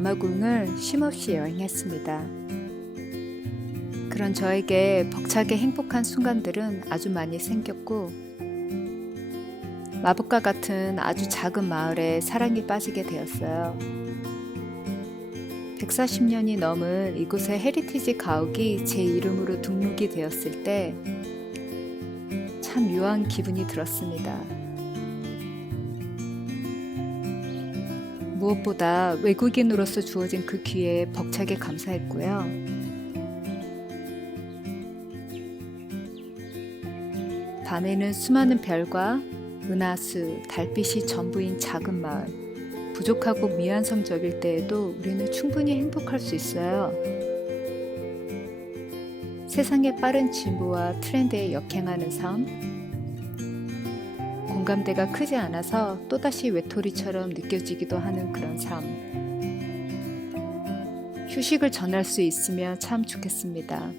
남아공을 쉼없이 여행했습니다. 그런 저에게 벅차게 행복한 순간들은 아주 많이 생겼고 마법과 같은 아주 작은 마을에 사랑에 빠지게 되었어요. 140년이 넘은 이곳의 헤리티지 가옥이 제 이름으로 등록이 되었을 때 참 묘한 기분이 들었습니다. 무엇보다 외국인으로서 주어진 그 기회에 벅차게 감사했고요. 밤에는 수많은 별과 은하수, 달빛이 전부인 작은 마을. 부족하고 미완성적일 때에도 우리는 충분히 행복할 수 있어요. 세상의 빠른 진보와 트렌드에 역행하는 삶, 공감대가 크지 않아서 또다시 외톨이처럼 느껴지기도 하는 그런 삶. 휴식을 전할 수 있으면 참 좋겠습니다.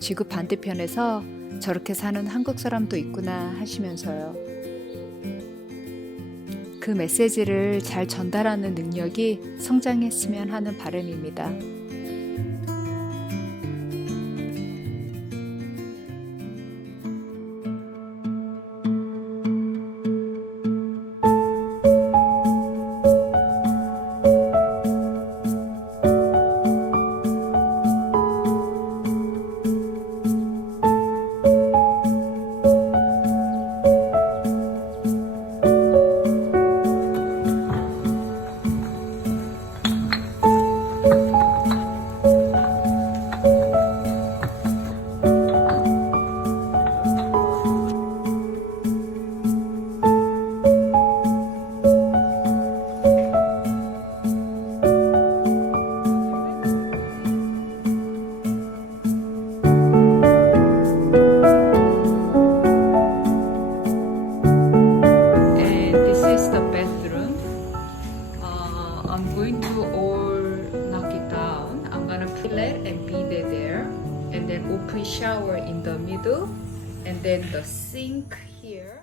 지구 반대편에서 저렇게 사는 한국 사람도 있구나 하시면서요. 그 메시지를 잘 전달하는 능력이 성장했으면 하는 바람입니다. Open shower in the middle and then the sink here.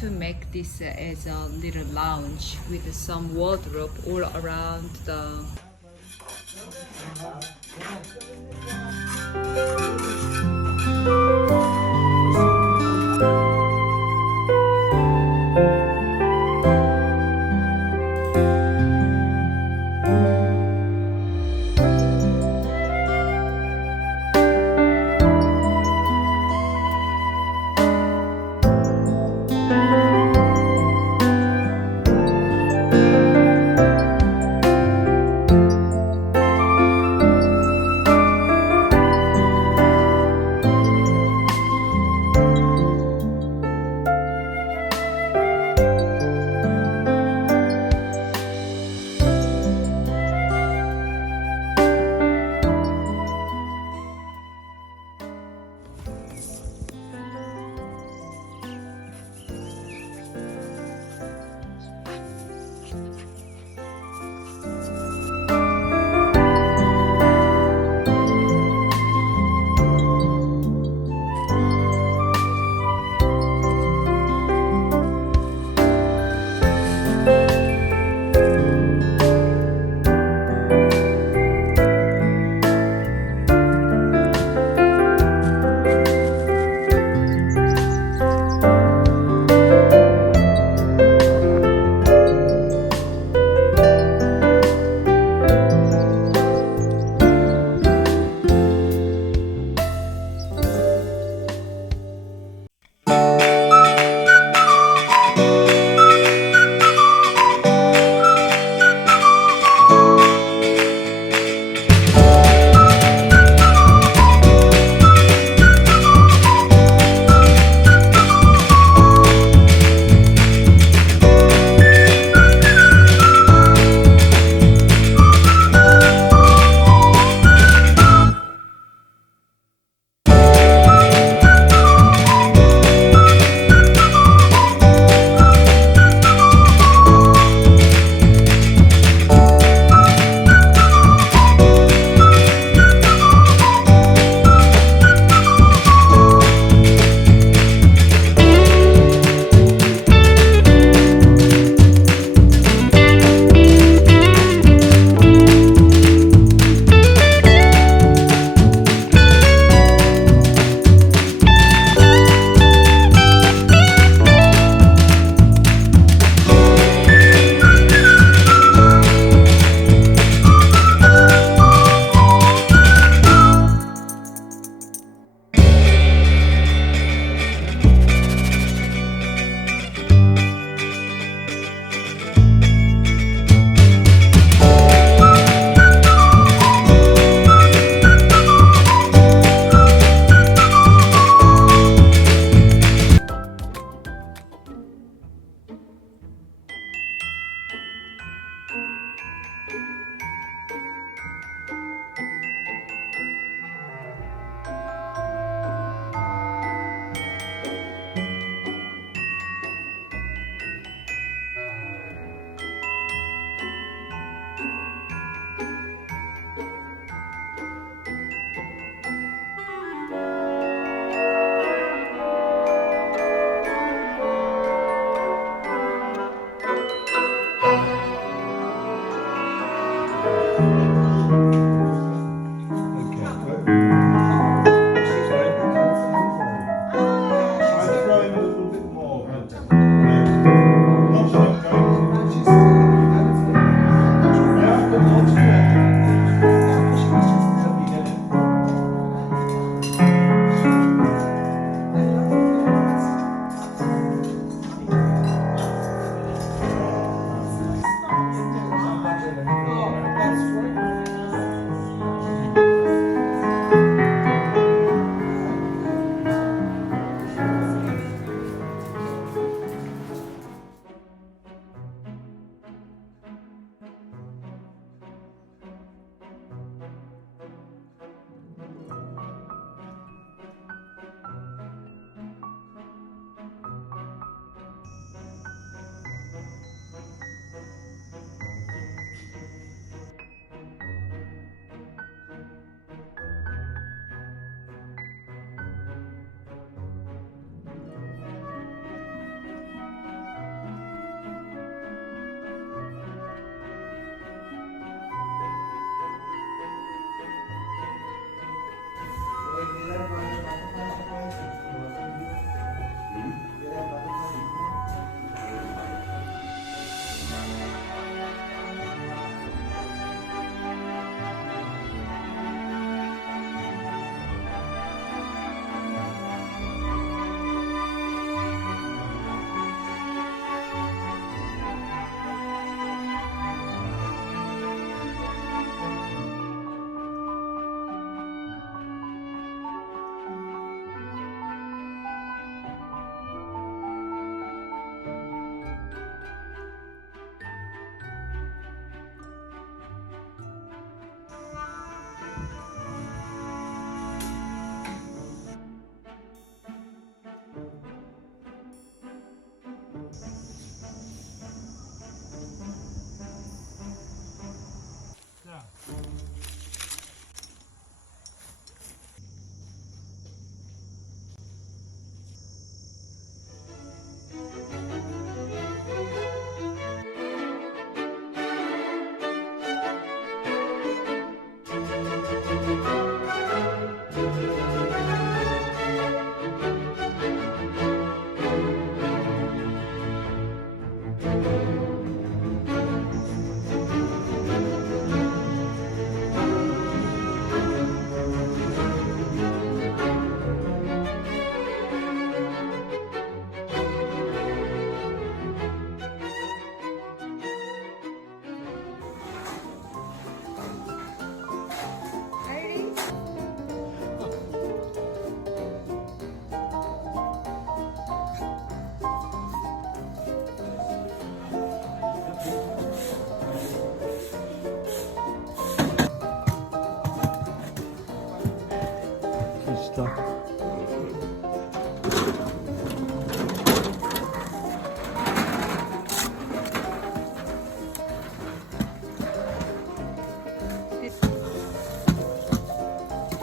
To make this as a little lounge with some wardrobe all around the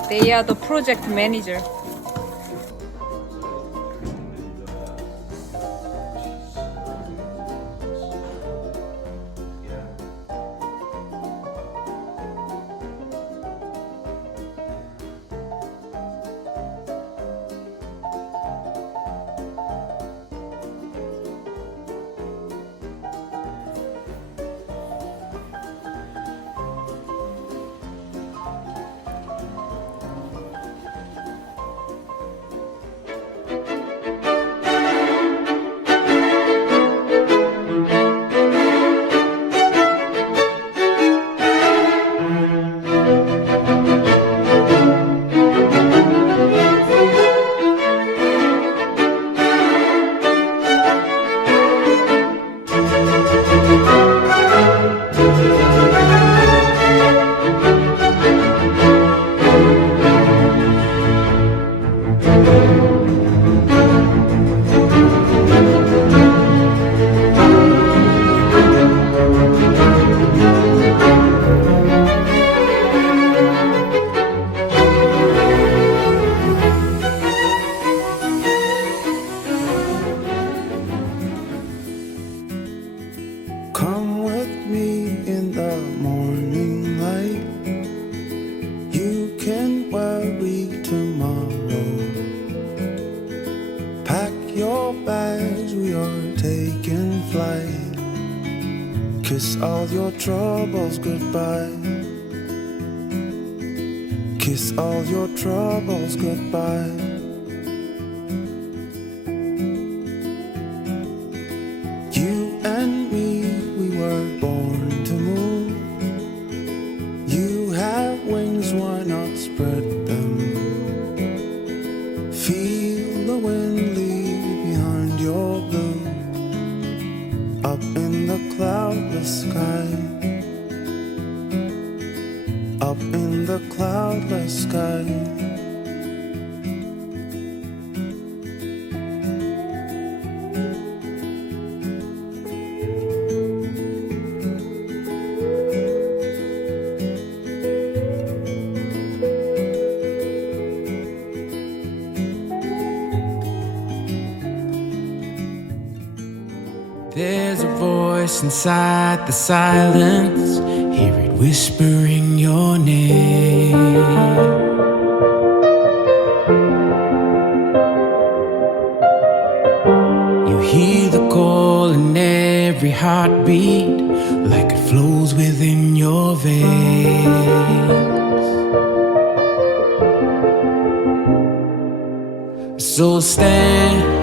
They are the project manager. Come with me in the morning light. You can worry tomorrow. Pack your bags, we are taking flight. Kiss all your troubles goodbye. Kiss all your troubles goodbye. You and me, we were born to move. You have wings, why not spread them? Feel the wind leave behind your blue. Up in the cloudless sky. Up in the cloudless sky. There's a voice inside the silence, hear it whispering your name. You hear the call in every heartbeat, like it flows within your veins. So stand